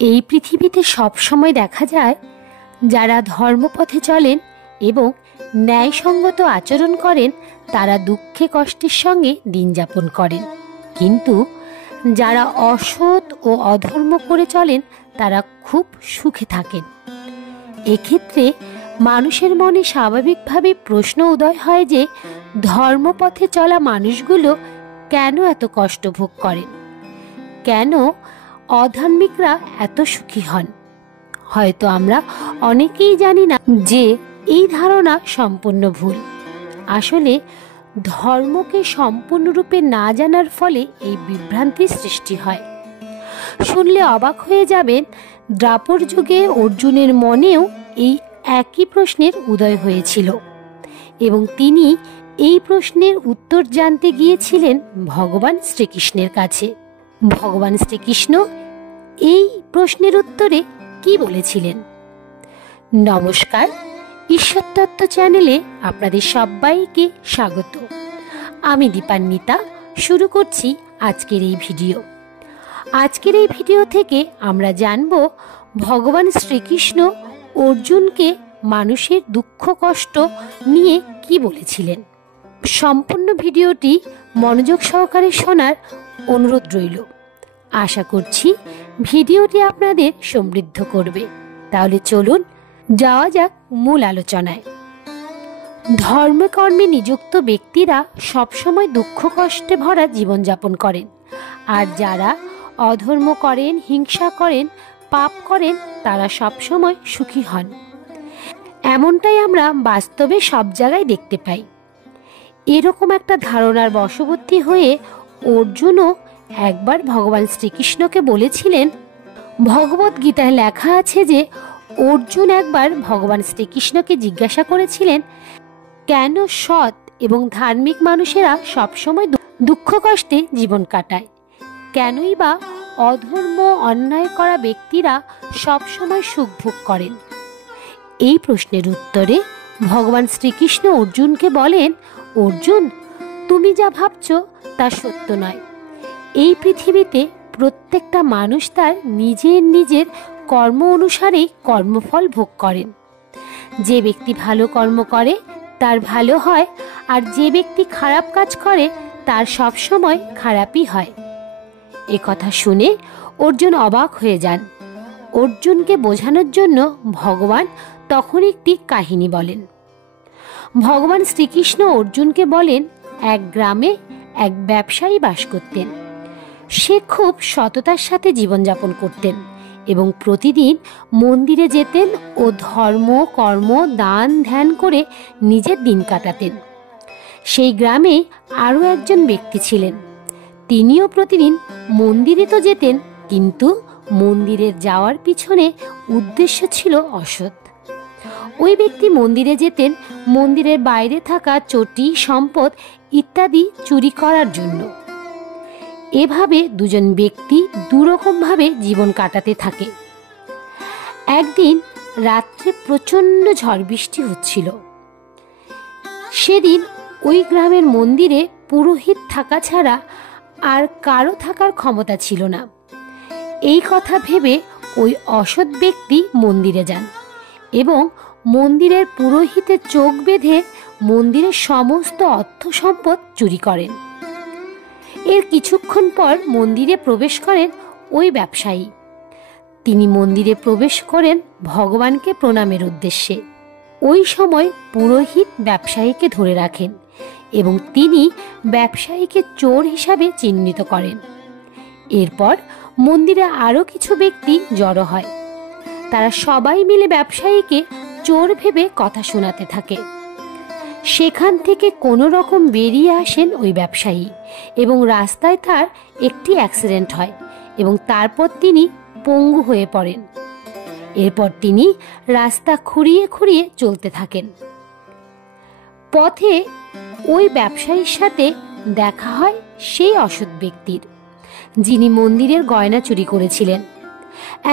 এই পৃথিবীতে সব সময় দেখা যায় যারা ধর্মপথে চলেন এবং ন্যায়সঙ্গত আচরণ করেন তারা দুঃখে কষ্টের সঙ্গে দিন যাপন করেন, কিন্তু যারা অসৎ ও অধর্ম করে চলেন তারা খুব সুখে থাকেন। এক্ষেত্রে মানুষের মনে স্বাভাবিকভাবে প্রশ্ন উদয় হয় যে ধর্মপথে চলা মানুষগুলো কেন এত কষ্ট ভোগ করেন, কেন অধার্মিকরা এত সুখী হন। হয়তো আমরা অনেকেই জানি না যে এই ধারণা সম্পূর্ণ ভুল। আসলে ধর্মকে সম্পূর্ণরূপে না জানার ফলে এই বিভ্রান্তির সৃষ্টি হয়। শুনলে অবাক হয়ে যাবেন, দ্বাপর যুগে অর্জুনের মনেও এই একই প্রশ্নের উদয় হয়েছিল এবং তিনি এই প্রশ্নের উত্তর জানতে গিয়েছিলেন ভগবান শ্রীকৃষ্ণের কাছে। ভগবান শ্রীকৃষ্ণ এই প্রশ্নের উত্তরে কি বলেছিলেন? নমস্কার, ঈশ্বরতত্ত্ব চ্যানেলে আপনাদের সবাইকে স্বাগত। আমি দীপান্বিতা শুরু করছি আজকের এই ভিডিও। আজকের এই ভিডিও থেকে আমরা জানব ভগবান শ্রীকৃষ্ণ অর্জুনকে মানুষের দুঃখ কষ্ট নিয়ে কি বলেছিলেন। সম্পূর্ণ ভিডিওটি মনোযোগ সহকারে শোনার অনুরোধ রইল। আশা করছি ভিডিওটি আপনাদের সমৃদ্ধ করবে। তাহলে চলুন যাওয়া যাক মূল আলোচনায়। ধর্মকর্মে নিযুক্ত ব্যক্তিরা সবসময় দুঃখ কষ্টে ভরা জীবনযাপন করেন, আর যারা অধর্ম করেন, হিংসা করেন, পাপ করেন তারা সবসময় সুখী হন। এমনটাই আমরা বাস্তবে সব জায়গায় দেখতে পাই। এরকম একটা ধারণার বশবর্তী হয়ে অর্জুনও একবার ভগবান শ্রীকৃষ্ণকে বলেছিলেন। ভগবত গীতায় লেখা আছে যে অর্জুন একবার ভগবান শ্রীকৃষ্ণকে জিজ্ঞাসা করেছিলেন, কেন সৎ এবং ধার্মিক মানুষেরা সবসময় দুঃখ কষ্টে জীবন কাটায়, কেনই বা অধর্ম অন্যায় করা ব্যক্তিরা সবসময় সুখ ভোগ করেন। এই প্রশ্নের উত্তরে ভগবান শ্রীকৃষ্ণ অর্জুনকে বলেন, অর্জুন, তুমি যা ভাবছ তা সত্য নয়। এই পৃথিবীতে প্রত্যেকটা মানুষ তার নিজের নিজের কর্ম অনুসারেই কর্মফল ভোগ করেন। যে ব্যক্তি ভালো কর্ম করে তার ভালো হয়, আর যে ব্যক্তি খারাপ কাজ করে তার সবসময় খারাপই হয়। এ কথা শুনে অর্জুন অবাক হয়ে যান। অর্জুনকে বোঝানোর জন্য ভগবান তখন একটি কাহিনী বলেন। ভগবান শ্রীকৃষ্ণ অর্জুনকে বলেন, এক গ্রামে এক ব্যবসায়ী বাস করতেন। সে খুব সততার সাথে জীবনযাপন করতেন এবং প্রতিদিন মন্দিরে যেতেন ও ধর্ম, কর্ম, দান, ধ্যান করে নিজের দিন কাটাতেন। সেই গ্রামে আরও একজন ব্যক্তি ছিলেন। তিনিও প্রতিদিন মন্দিরে তো যেতেন, কিন্তু মন্দিরের যাওয়ার পিছনে উদ্দেশ্য ছিল অসৎ। ওই ব্যক্তি মন্দিরে যেতেন মন্দিরের বাইরে থাকা চটি, সম্পদ ইত্যাদি চুরি করার জন্য। এভাবে দুজন ব্যক্তি দুরকমভাবে জীবন কাটাতে থাকে। একদিন রাত্রে প্রচণ্ড ঝড় বৃষ্টি হচ্ছিল। সেদিন ওই গ্রামের মন্দিরে পুরোহিত থাকা ছাড়া আর কারো থাকার ক্ষমতা ছিল না। এই কথা ভেবে ওই অসৎ ব্যক্তি মন্দিরে যান এবং মন্দিরের পুরোহিতের চোখ বেঁধে মন্দিরের সমস্ত অর্থ সম্পদ চুরি করেন। এর কিছুক্ষণ পর মন্দিরে প্রবেশ করেন ওই ব্যবসায়ী। তিনি মন্দিরে প্রবেশ করেন ভগবানকে প্রণামের উদ্দেশ্যে। ওই সময় পুরোহিত ব্যবসায়ীকে ধরে রাখেন এবং তিনি ব্যবসায়ীকে চোর হিসাবে চিহ্নিত করেন। এরপর মন্দিরে আরও কিছু ব্যক্তি জড়ো হয়। তারা সবাই মিলে ব্যবসায়ীকে চোর ভেবে কথা শোনাতে থাকে। সেখান থেকে কোনো রকম বেরিয়ে আসেন ওই ব্যবসায়ী এবং রাস্তায় তার একটি অ্যাক্সিডেন্ট হয় এবং তারপর তিনি পঙ্গু হয়ে পড়েন। এরপর তিনি রাস্তা খুঁড়িয়ে খুঁড়িয়ে চলতে থাকেন। পথে ওই ব্যবসায়ীর সাথে দেখা হয় সেই অসৎ ব্যক্তির, যিনি মন্দিরের গয়না চুরি করেছিলেন।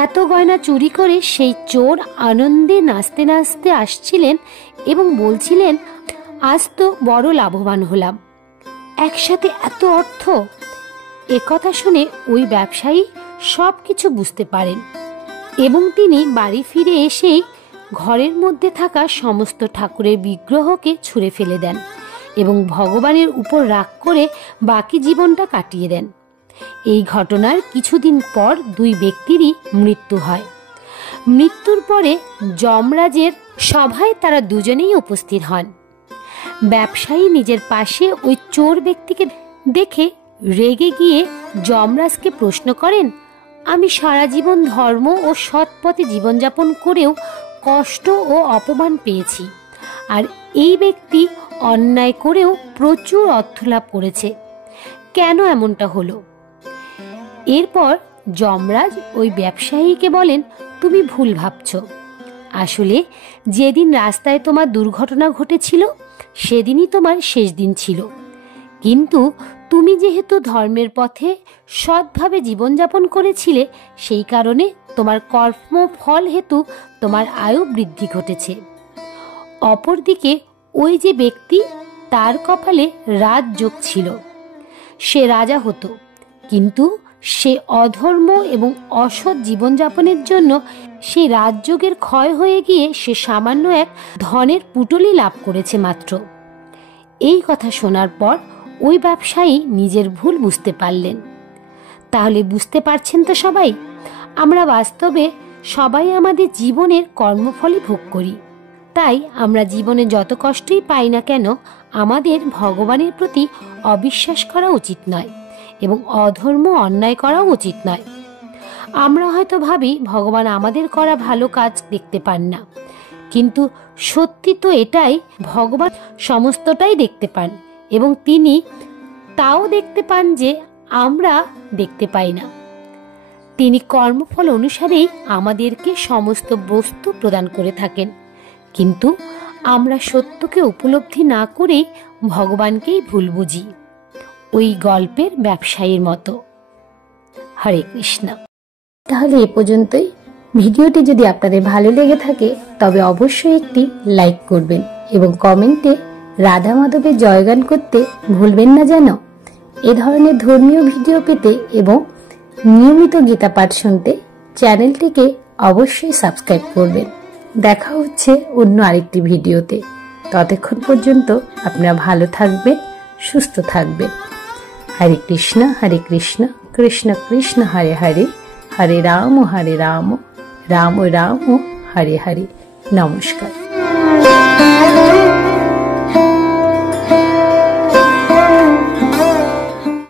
এত গয়না চুরি করে সেই চোর আনন্দে নাচতে নাচতে আসছিলেন এবং বলছিলেন, আজ তো বড় লাভবান হলাম, একসাথে এত অর্থ। একথা শুনে ওই ব্যবসায়ী সব কিছু বুঝতে পারেন এবং তিনি বাড়ি ফিরে এসেই ঘরের মধ্যে থাকা সমস্ত ঠাকুরের বিগ্রহকে ছুঁড়ে ফেলে দেন এবং ভগবানের উপর রাগ করে বাকি জীবনটা কাটিয়ে দেন। এই ঘটনার কিছুদিন পর দুই ব্যক্তিরই মৃত্যু হয়। মৃত্যুর পরে যমরাজের সভায় তারা দুজনেই উপস্থিত হন। ব্যবসায়ী নিজের পাশে ওই চোর ব্যক্তিকে দেখে রেগে গিয়ে যমরাজকে প্রশ্ন করেন, আমি সারা জীবন ধর্ম ও সৎ পথে জীবনযাপন করেও কষ্ট ও অপমান পেয়েছি, আর এই ব্যক্তি অন্যায় করেও প্রচুর অর্থ লাভ করেছে, কেন এমনটা হলো? এরপর যমরাজ ওই ব্যবসায়ীকে বলেন, তুমি ভুল ভাবছ। আসলে যেদিন রাস্তায় তোমার দুর্ঘটনা ঘটেছিল সেদিনই তোমার শেষ দিন ছিল, কিন্তু তুমি যেহেতু ধর্মের পথে সৎভাবে জীবনযাপন করেছিলে সেই কারণে তোমার কর্মফল হেতু তোমার আয়ু বৃদ্ধি ঘটেছে। অপরদিকে ওই যে ব্যক্তি, তার কপালে রাজযোগ ছিল, সে রাজা হতো, কিন্তু সে অধর্ম এবং অসৎ জীবনযাপনের জন্য সেই রাজযোগের ক্ষয় হয়ে গিয়ে সে সামান্য এক ধনের পুঁটুলি লাভ করেছে মাত্র। এই কথা শোনার পর ওই ব্যবসায়ী নিজের ভুল বুঝতে পারলেন। তাহলে বুঝতে পারছেন তো সবাই, আমরা বাস্তবে সবাই আমাদের জীবনের কর্মফলই ভোগ করি। তাই আমরা জীবনে যত কষ্টই পাই না কেন আমাদের ভগবানের প্রতি অবিশ্বাস করা উচিত নয় এবং অধর্ম অন্যায় করাও উচিত নয়। আমরা হয়তো ভাবি ভগবান আমাদের করা ভালো কাজ দেখতে পান না, কিন্তু সত্যি তো এটাই, ভগবান সমস্তটাই দেখতে পান এবং তিনি তাও দেখতে পান যে আমরা দেখতে পাই না। তিনি কর্মফল অনুসারেই আমাদেরকে সমস্ত বস্তু প্রদান করে থাকেন, কিন্তু আমরা সত্যকে উপলব্ধি না করেই ভগবানকেই ভুল বুঝি, ওই গল্পের ব্যবসায়ীর মতো। হরে কৃষ্ণ। তাহলে এ পর্যন্তই। ভিডিওটি যদি আপনাদের ভালো লেগে থাকে তবে অবশ্যই একটি লাইক করবেন এবং কমেন্টে রাধা মাধবের জয়গান করতে ভুলবেন না যেন। এ ধরনের ধর্মীয় ভিডিও পেতে এবং নিয়মিত গীতা পাঠ শুনতে চ্যানেলটিকে অবশ্যই সাবস্ক্রাইব করবেন। দেখা হচ্ছে অন্য আরেকটি ভিডিওতে। ততক্ষণ পর্যন্ত আপনারা ভালো থাকবেন, সুস্থ থাকবেন। হরে কৃষ্ণ কৃষ্ণ কৃষ্ণ হরে হরে, হরে রাম রাম রাম হরে হরে। নমস্কার।